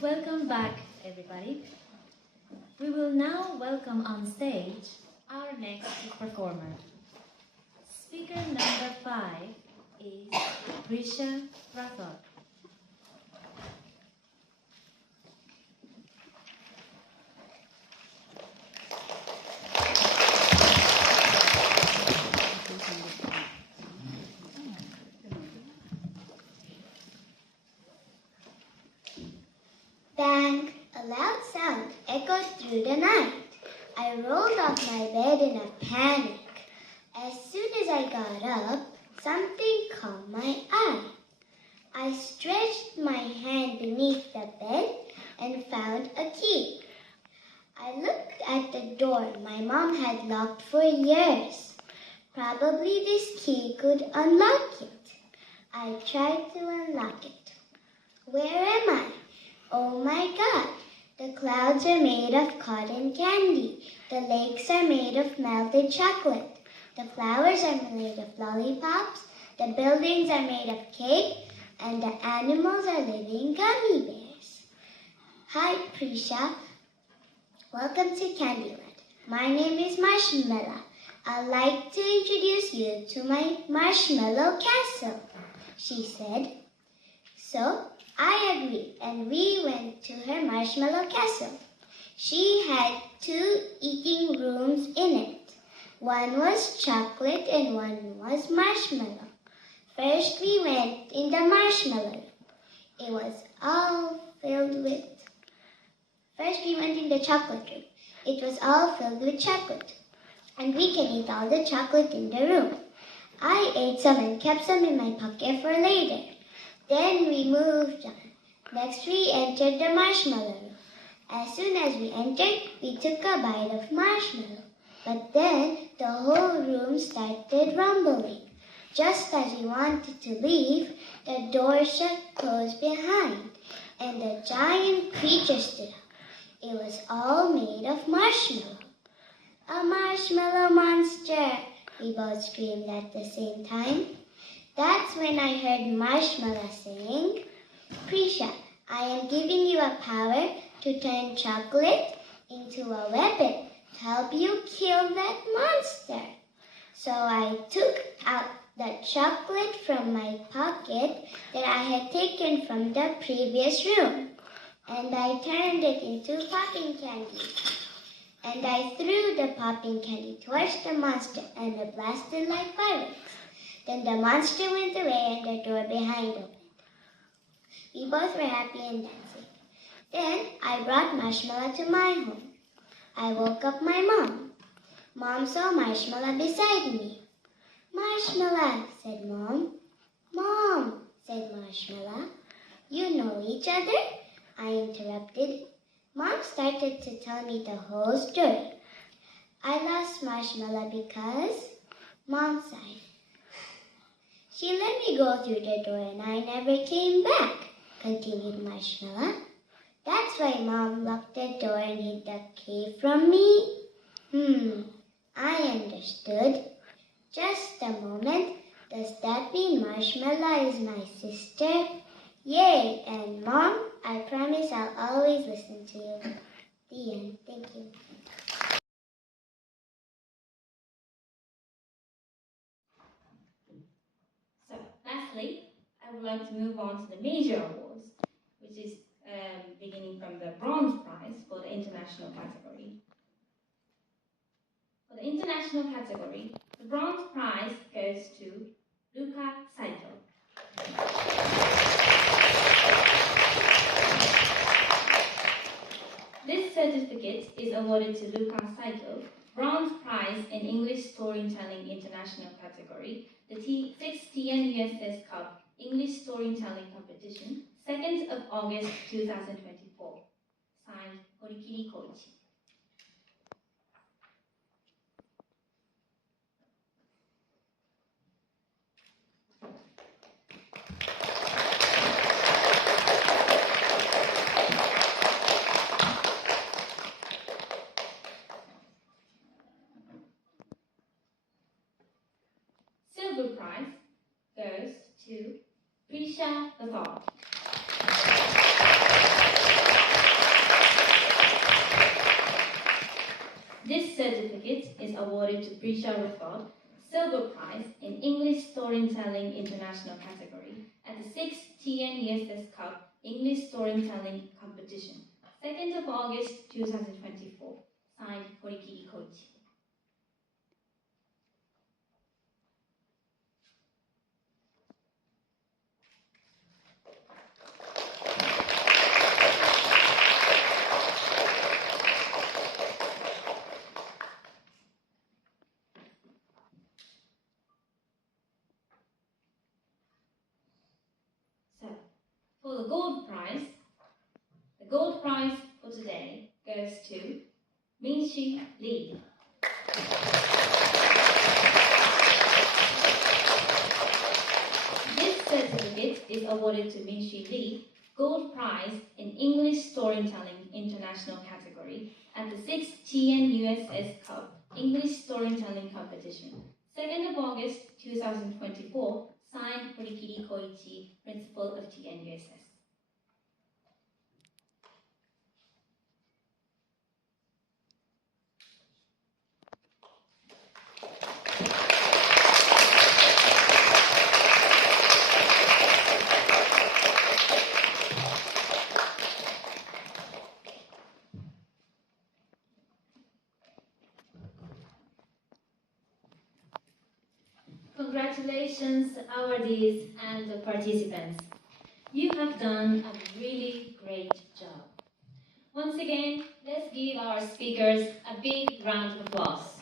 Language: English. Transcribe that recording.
Welcome back, everybody. We will now welcome on stage our next performer. Speaker number 5 is Risha Rathod. Bang! A loud sound echoed through the night. I rolled off my bed in a panic. As soon as I got up, something caught my eye. I stretched my hand beneath the bed and found a key. I looked at the door my mom had locked for years. Probably this key could unlock it. I tried to unlock it. Where am I? Oh my God! The clouds are made of cotton candy. The lakes are made of melted chocolate. The flowers are made of lollipops. The buildings are made of cake. And the animals are living gummy bears. Hi, Prisha. Welcome to Candyland. My name is Marshmallow. I'd like to introduce you to my marshmallow castle, she said. So, I agreed, and we went to her marshmallow castle. She had 2 eating rooms in it. One was chocolate and one was marshmallow. First, we went in the marshmallow room. It was all filled with... First, we went in the chocolate room. It was all filled with chocolate, and we can eat all the chocolate in the room. I ate some and kept some in my pocket for later. Then we moved on. Next, we entered the marshmallow room. As soon as we entered, we took a bite of marshmallow. But then the whole room started rumbling. Just as we wanted to leave, the door shut closed behind, and a giant creature stood up. It was all made of marshmallow. A marshmallow monster! We both screamed at the same time. That's when I heard Marshmallow saying, Prisha, I am giving you a power to turn chocolate into a weapon to help you kill that monster. So I took out the chocolate from my pocket that I had taken from the previous room, and I turned it into popping candy. And I threw the popping candy towards the monster, and it blasted like fireworks. Then the monster went away and the door behind opened. We both were happy and dancing. Then I brought Marshmallow to my home. I woke up my mom. Mom saw Marshmallow beside me. Marshmallow, said Mom. Mom, said Marshmallow. You know each other? I interrupted. Mom started to tell me the whole story. I lost Marshmallow because... Mom sighed. She let me go through the door and I never came back, continued Marshmallow. That's why Mom locked the door and hid the key from me? I understood. Just a moment. Does that mean Marshmallow is my sister? Yay! And Mom, I promise I'll always listen to you. The end. Thank you. So, lastly, I would like to move on to the major awards, which is beginning from the bronze prize for the international category. For the international category, the bronze prize goes to Luca Saito. This certificate is awarded to Luca Saito, bronze prize in English Storytelling International category, the 6th TNUSS Cup English Storytelling Competition, 2nd of August 2024. Signed, Horikiri Koichi. Silver prize goes to Prisha Rathod. awarded to Prisha Rathod, Silver Prize in English Storytelling International category at the 6th TNUSS Cup English Storytelling Competition, 2nd of August 2024. Signed, Horikiri Koichi. For the gold prize for today goes to Minshi Lee. This certificate is awarded to Minshi Lee, Gold Prize in English Storytelling International category at the 6th TNUSS Cup English Storytelling Competition, 2nd of August 2024. Signed, Horikiri Koichi, Principal of TNUSS. Congratulations, awardees and the participants. You have done a really great job. Once again, let's give our speakers a big round of applause.